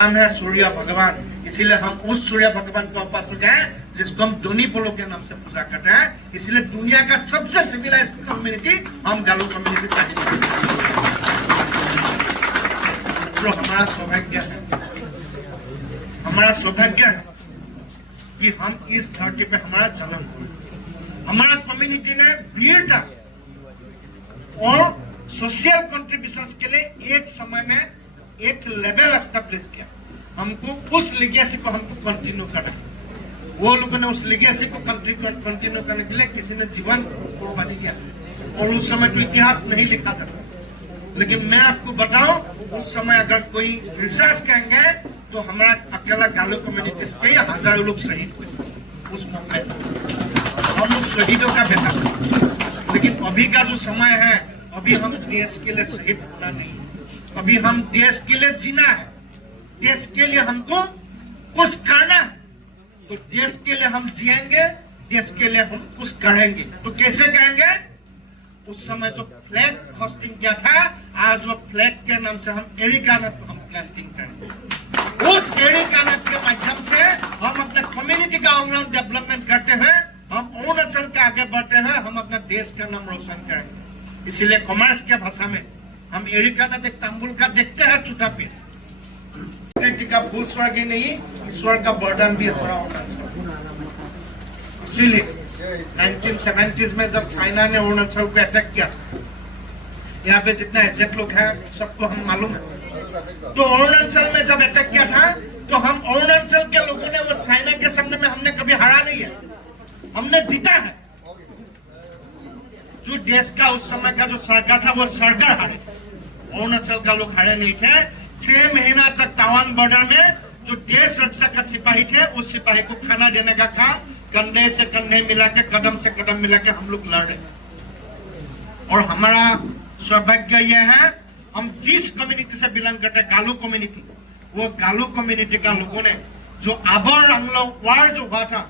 नाम है सूर्य भगवान, इसीलिए हम उस सूर्य भगवान को उपासक हैं जिसको हम धोनी पोलो के नाम से पूजा करते हैं। इसलिए दुनिया का सबसे सिविलाइज कम्युनिटी हम गालो कम्युनिटी साहिब। तो हमारा सौभाग्य है कि हम इस धरती पे हमारा जन्म हुआ। हमारा कम्युनिटी ने वीरता और सोशल कंट्रीब्यूशन के लिए एक समय में एक लेवल एस्टेब्लिश किया। हमको उस लिगेसी को हमको कंटिन्यू करना है। वो लोगों ने उस लिगेसी को कंटिन्यू करने के लिए किसी ने जीवन कुर्बानी किया और उस समय तो इतिहास नहीं लिखा जाता। लेकिन मैं आपको बताऊं, उस समय अगर कोई रिसर्च करेंगे तो हमारा अकेला गालो कम्युनिटी कई हजारों लोग शहीद हुए उस मोमेंट। हम उस शहीदों का बेटा। लेकिन अभी का जो समय है, अभी हम देश के लिए शहीद होना नहीं, अभी हम देश के लिए जीना है। देश के लिए हमको कुछ करना है, तो देश के लिए हम जिएंगे, देश के लिए हम कुछ करेंगे। तो कैसे करेंगे? उस समय जो फ्लैग होस्टिंग किया था, आज वो फ्लैग के नाम से हम एरिकाना हम प्लांटिंग करेंगे। उस एरिकाना के माध्यम से हम अपने कम्युनिटी का ऑलराउंड डेवलपमेंट करते हुए हम अरुणाचल के आगे बढ़ते हुए हम अपना देश का नाम रोशन करेंगे। इसीलिए कॉमर्स के भाषा में हम एरिकाना तांबुल का देखते हैं छुटा पेड़ का भूस्वर्ग ही नहीं, ईश्वर का बर्डन भी हमारा अरुणाचल। इसीलिए 1970s में जब चाइना ने अरुणाचल को अटैक किया, यहाँ पे जितना एजेंट लोग हैं सबको हम मालूम है। तो अरुणाचल में जब अटैक किया था तो हम अरुणाचल के लोगों ने वो चाइना के सामने में हमने कभी हारा नहीं है, हमने जीता है। जो देश का उस समय का जो सरकार था वो सरकार हारे थे, अरुणाचल का लोग हारे नहीं थे। 6 महीना तक तवांग बॉर्डर में जो देश रक्षा का सिपाही थे, उस सिपाही को खाना देने का काम कंधे से कंधे मिला के, कदम से कदम मिला के हम लोग लड़ रहे थे। और हमारा सौभाग्य यह है, हम जिस कम्युनिटी से बिलोंग करते हैं, गालो कम्युनिटी, वो गालो कम्युनिटी का लोगों ने जो आबर आंग्लो वार जो हुआ था,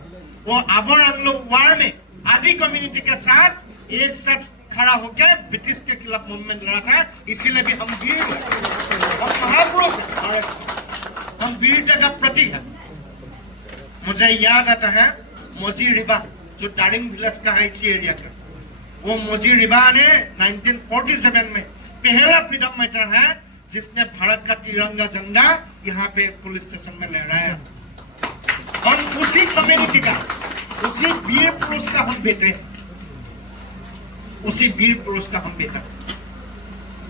वो आबर आंग्लो वार में आदि कम्युनिटी के साथ एक साथ खड़ा होकर ब्रिटिश के खिलाफ मूवमेंट लड़ा था। इसीलिए भी हम वीर, हम महापुरुष हैं, हम वीरता का प्रतीक है। मुझे याद आता है मोजी रिबा, जो दारिंग विलेज का है इसी एरिया का, वो मोजी रिबा ने 1947 में पहला फ्रीडम फाइटर है जिसने भारत का तिरंगा झंडा यहाँ पे पुलिस स्टेशन में लहराया। हम उसी कम्युनिटी का, उसी वीर पुरुष का हम बेटे हैं, उसी वीर पुरुष का हम बेटा।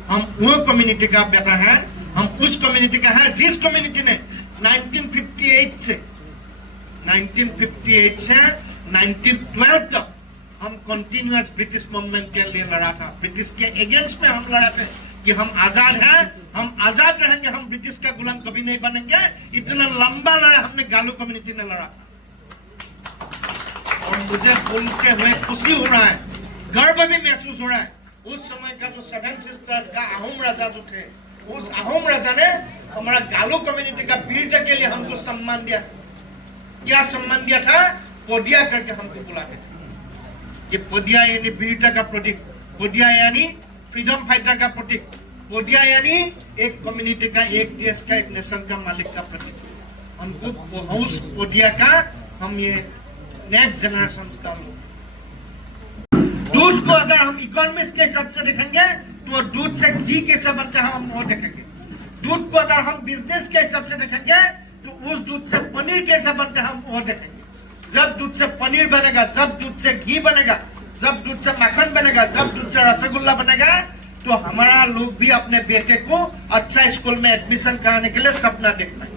हम वो कम्युनिटी का बेटा है, हम उस कम्युनिटी का है जिस कम्युनिटी ने 1958 से 1912 तक हम कंटिन्यूअस ब्रिटिश मूवमेंट के लिए लड़ा था। ब्रिटिश के अगेंस्ट में हम लड़ा थे कि हम आजाद हैं, हम आजाद रहेंगे, हम ब्रिटिश का गुलाम कभी नहीं बनेंगे। इतना लंबा लड़ा हमने गालो कम्युनिटी ने लड़ा था। और मुझे बोलते हुए खुशी हो रहा है, गर्व भी महसूस हो रहा है। उस समय का जो 7 सिस्टर्स का अहोम राजा जो थे, उस अहोम राजा ने हमारा गालो कम्युनिटी का वीरता के लिए हमको सम्मान दिया। क्या सम्मान दिया था? पोदिया करके हमको बुलाते थे। ये पोदिया यानी वीरता का प्रतीक, पोदिया यानी फ्रीडम फाइटर का प्रतीक, पोदिया यानी एक कम्युनिटी का, एक देश का, एक नेशन का मालिक का प्रतीक। हमको उस पोदिया का हम ये नेक्स्ट जनरेशन का लोग। दूध को अगर हम इकोनॉमिक्स के हिसाब से देखेंगे तो दूध से घी कैसे बनता है हम वो देखेंगे। दूध को अगर हम बिजनेस के हिसाब से देखेंगे तो उस दूध से पनीर कैसे बनता है हम वो देखेंगे। जब दूध से पनीर बनेगा, जब दूध से घी बनेगा, जब दूध से माखन बनेगा, जब दूध से रसगुल्ला बनेगा, तो हमारा लोग भी अपने बेटे को अच्छा स्कूल में एडमिशन कराने के लिए सपना देखना है।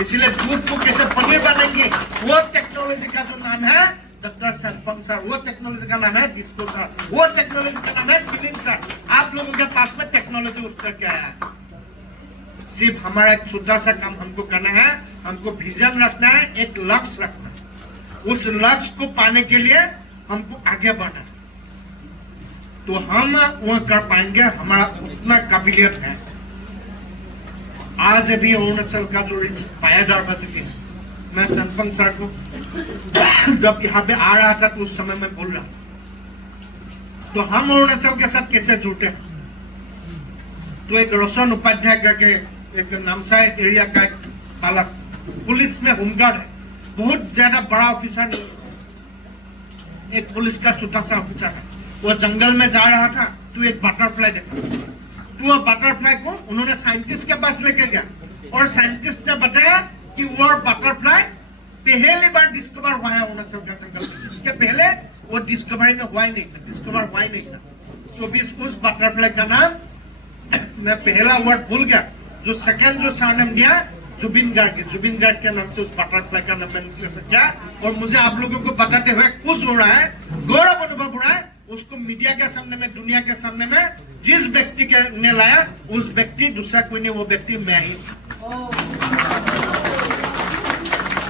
इसलिए दूध को कैसे पनीर बनेंगे, वो टेक्नोलॉजी का जो नाम है डॉक्टर सरपंच सर, वो टेक्नोलॉजी का नाम है डिस्को सर, वो टेक्नोलॉजी का नाम है फिलिंग सर। आप लोगों के पास में टेक्नोलॉजी उठ करके आया है। सिर्फ हमारा एक छोटा सा काम हमको करना है, हमको विजन रखना है, एक लक्ष्य रखना है। उस लक्ष्य को पाने के लिए हमको आगे बढ़ना है, तो हम वो कर पाएंगे। हमारा उतना काबिलियत है। आज अभी अरुणाचल का जो रिच बायोडाइवर्सिटी है, मैं सरपंच सर को जब यहाँ पे आ रहा था तो उस समय में बोल रहा, तो हम अरुणाचल के साथ कैसे जुड़ते हैं। तो एक रोशन उपाध्याय करके एक नामसाई एरिया का एक बालक पुलिस में होमगार्ड है, बहुत ज्यादा बड़ा ऑफिसर नहीं, एक पुलिस का छोटा सा ऑफिसर है। वो जंगल में जा रहा था तो एक बटरफ्लाई देखा, तो वो बटरफ्लाई को उन्होंने साइंटिस्ट के पास लेके गया और साइंटिस्ट ने बताया कि वो बटरफ्लाई पहली बार डिस्कवर हुआ है अरुणाचल का जंगल में। इसके पहले वो डिस्कवरी में हुआ ही नहीं था, डिस्कवर हुआ ही नहीं था। तो भी उस बटरफ्लाई का नाम मैं पहला वर्ड भूल गया, जो सेकंड जो सरनेम दिया जुबिन गार्ग के नाम से उस बटरफ्लाई का नाम मैंने किया। और मुझे आप लोगों को बताते हुए खुश हो रहा है, गौरव अनुभव हो रहा है। उसको मीडिया के सामने में, दुनिया के सामने में जिस व्यक्ति के ने लाया, उस व्यक्ति दूसरा कोई नहीं, वो व्यक्ति मैं ही।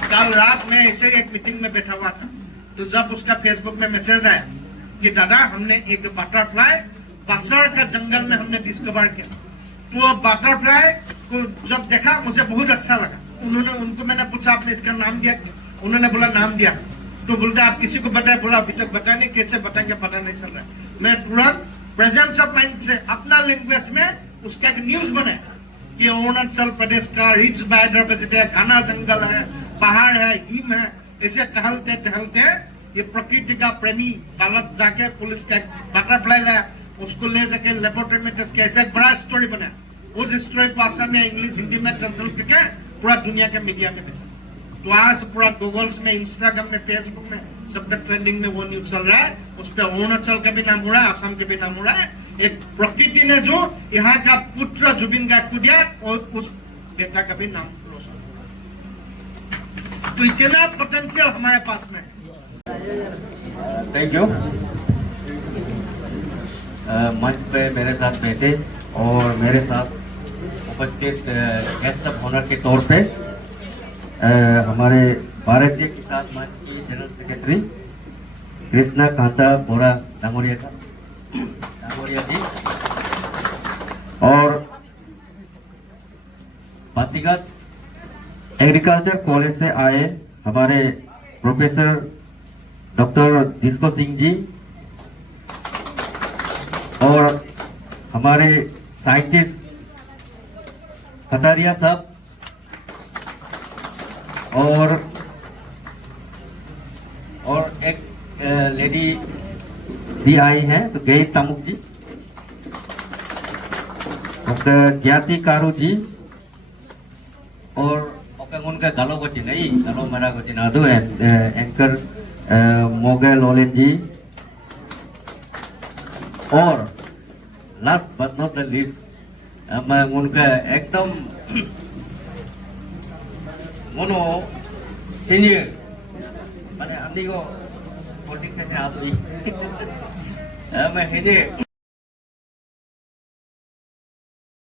कल रात में ऐसे एक मीटिंग में बैठा हुआ था, तो जब उसका फेसबुक में मैसेज आया कि दादा हमने एक बटरफ्लाई बसर का जंगल में हमने डिस्कवर किया, तो बटरफ्लाई को जब देखा मुझे बहुत अच्छा लगा। उनको मैंने पूछा आपने इसका नाम दिया? उन्होंने बोला नाम दिया। तो बोलते आप किसी को बताया? बोला अभी तक बताया नहीं, कैसे बताएंगे पता नहीं चल रहा है। मैं तुरंत प्रेजेंस ऑफ माइंड से अपना लैंग्वेज में उसका एक न्यूज बनाया कि अरुणाचल प्रदेश का रिच बायोडाइवर्सिटी है, घना जंगल है, पहाड़ है, हिम है। ऐसे टहलते टहलते ये प्रकृति का प्रेमी बालक जाके पुलिस का बटरफ्लाई लाया, उसको ले जाके लेबोरेटरी में टेस्ट किया। ऐसा एक बड़ा स्टोरी बनाया। उस स्टोरी को असम में, इंग्लिश, हिंदी में ट्रांसलेट करके पूरा दुनिया के मीडिया में भेजा। तो आज पूरा गूगल्स में, इंस्टाग्राम में, फेसबुक में सब तक ट्रेंडिंग में वो न्यूज चल रहा है। उस पर अरुणाचल का भी नाम हो रहा है, असम का भी नाम हो रहा है। एक प्रकृति ने जो यहाँ का पुत्र जुबिन गार्ग को दिया और उस बेटा का भी नाम रोशन। तो इतना पोटेंशियल हमारे पास में है। Thank you. मंच पे मेरे साथ बैठे और मेरे साथ उपस्थित गेस्ट ऑफ ऑनर के तौर पे हमारे भारतीय किसान मंच की जनरल सेक्रेटरी कृष्णा कांता बोरा दामोरिया जी और पासीघाट एग्रीकल्चर कॉलेज से आए हमारे professor doctor disco Singh ji और हमारे साइंटिस्ट खतारिया साहब और एक लेडी भी आई हैं, तो गई तामुक जी, डॉक्टर ज्ञाति कारू जी और उनका गालो गोची नहीं, गालो मरा गोची नादू एंकर मोगे लोलेन जी और last but not the list उनका एकदम मोनो सीनियर माने अन्नी को पॉलिटिक्स में आदो ही मैं हिंदी